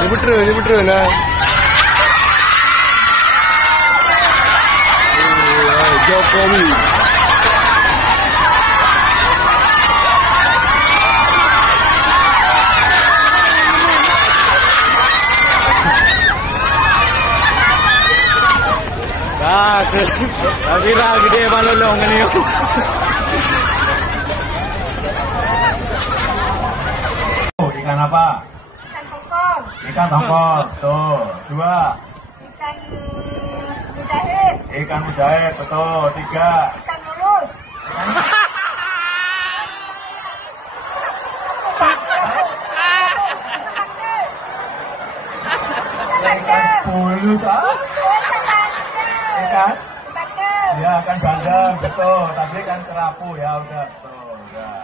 Ini betul nah. Jokowi. Tapi lah gede malolong ini. Ikan apa? Ikan tongkol. Ikan tongkol. Tuh, 2. Ikan mujair. Ikan mujair, betul. 3. Ikan lurus. Ikan bulus, Ikan? Ya, ikan bandeng, betul. Tadi kan kerapu ya, udah. Betul, udah.